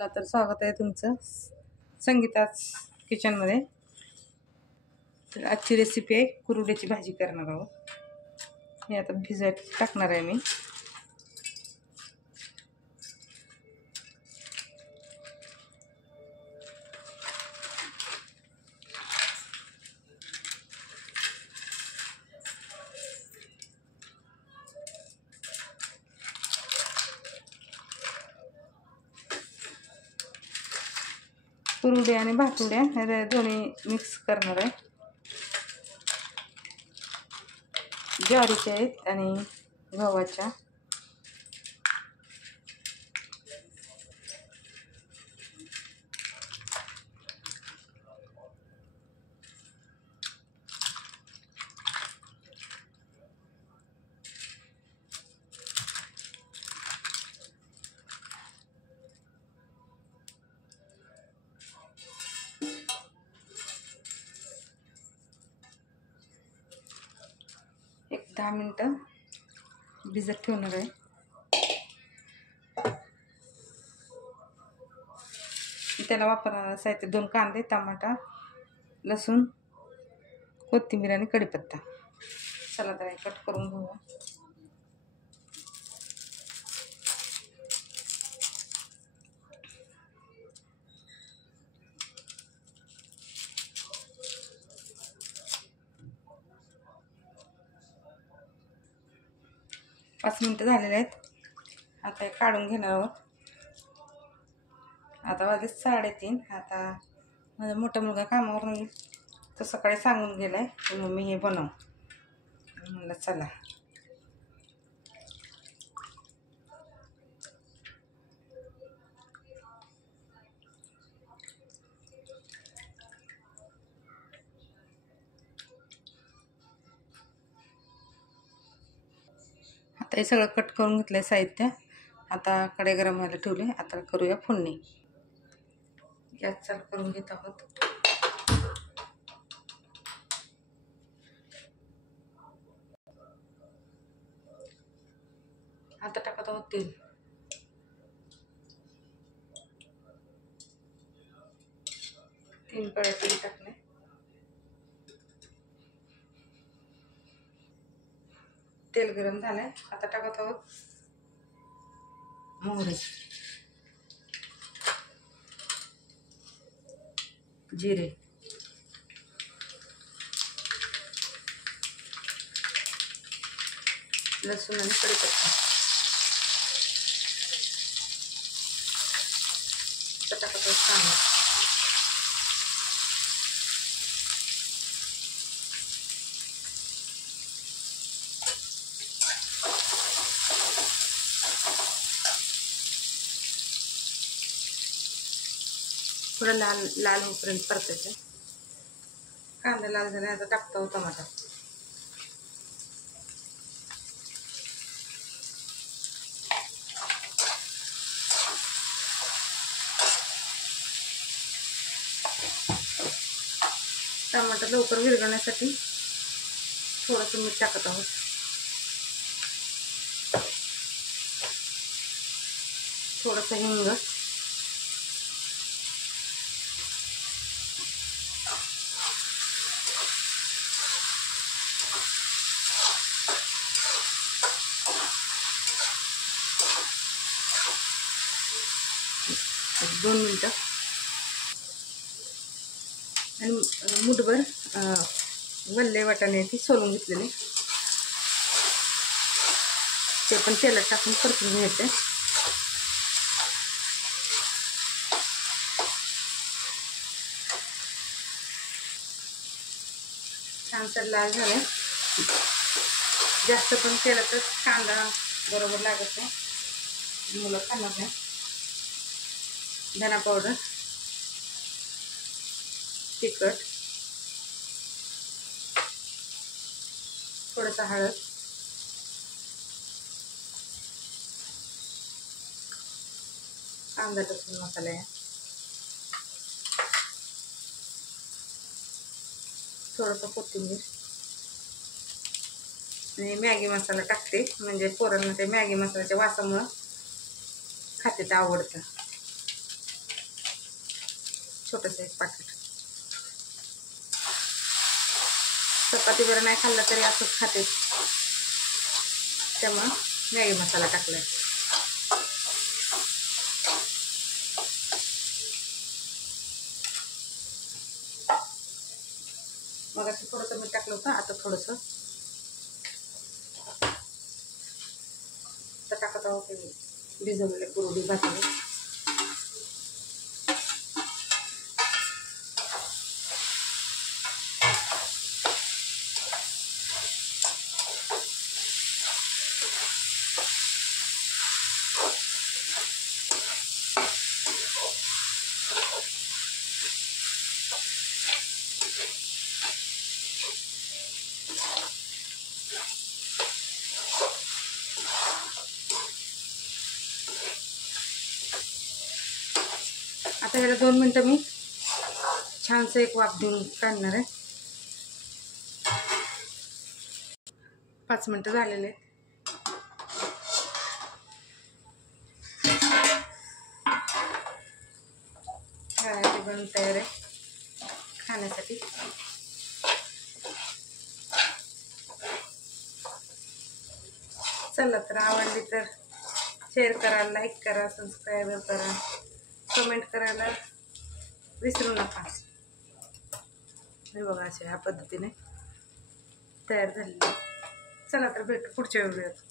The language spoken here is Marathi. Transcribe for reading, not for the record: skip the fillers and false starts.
चला तर स्वागत आहे तुमचं संगीताच किचनमध्ये. तर आजची रेसिपी आहे कुरवड्याची भाजी करणार आहोत. हे आता भिजत टाकणार आहे मी. कुरवड्या आणि भातुड्या हे दोन्ही मिक्स करणार आहे. ज्वारीच्या आहेत आणि गव्हाच्या. एक 10 मिनिटं भिजत ठेवणार आहे. त्याला वापरणार साहित्य 2 कांदे, टमाटा, लसूण, कोथिंबीर आणि कढीपत्ता. चला तर कट करून घेऊया. पाच मिनिटं झालेले आहेत. आता हे काढून घेणार आहोत. आता वाजले 3:30. आता माझा मोठा मुलगा कामावरून येईल. तो सकाळी सांगून गेलाय की मम्मी हे बनव. म्हणलं चला. आता हे सगळं कट करून घेतलंय साहित्य. आता कढई गरम व्हायला ठेवले. आता करूया फोडणी. गॅस चालू करून घेत आहोत. आता टाकत आहोत तेल. तीन कढई तेल टाकले. तेल गरम झालंय. आता टाकत आहोत मोहरी, जिरे, लसूण आणि कढीपत्ता. आता टाकत आहोत कांदा. थोडं लाल लाल होईपर्यंत परतायचं. कांदा लाल झाला. आता टाकतो टमाटा. टमाटर लवकर विरघळण्यासाठी थोडंसं मीठ टाकत आहोत. थोडंसं हिंग, दोन मिनिटं आणि मुठभर वल्ले वाटाणे ती सोलून घेतलेले ते पण तेलात टाकून परतून घ्यायचे. छानसर लाल झाले. जास्त पण तेलातच कांदा बरोबर लागत नाही, मुलं खाणार नाही. धना पावडर, तिखट, थोडंसं हळद, कांदा लसूण मसाला आहे, थोडंसं कोथिंबीर आणि मॅगी मसाला टाकते. म्हणजे पोरांना ते मॅगी मसाल्याच्या वासामुळं खाते, ते आवडतं. छोटंसं एक पाकिट. चपाती बरं नाही खाल्लं तरी असंच खाते, त्यामुळं मॅगी मसाला टाकलाय. मग असं थोडंसं मीठ टाकलं होतं, आता थोडंसं टाकत आहोत भिजवलेले कुरडे भाजले. आता ह्याला 2 मिनटं मी छानसं एक वाफ देऊन काढणार आहे. 5 मिनटं झालेले. घराची बनवून तयार आहे खाण्यासाठी. चला तर आवडली तर शेअर करा, लाईक करा, सबस्क्राईब करा, कमेंट करायला विसरू नका. हे बघा अशा ह्या पद्धतीने तयार झालेली. चला तर भेटू पुढच्या व्हिडिओत.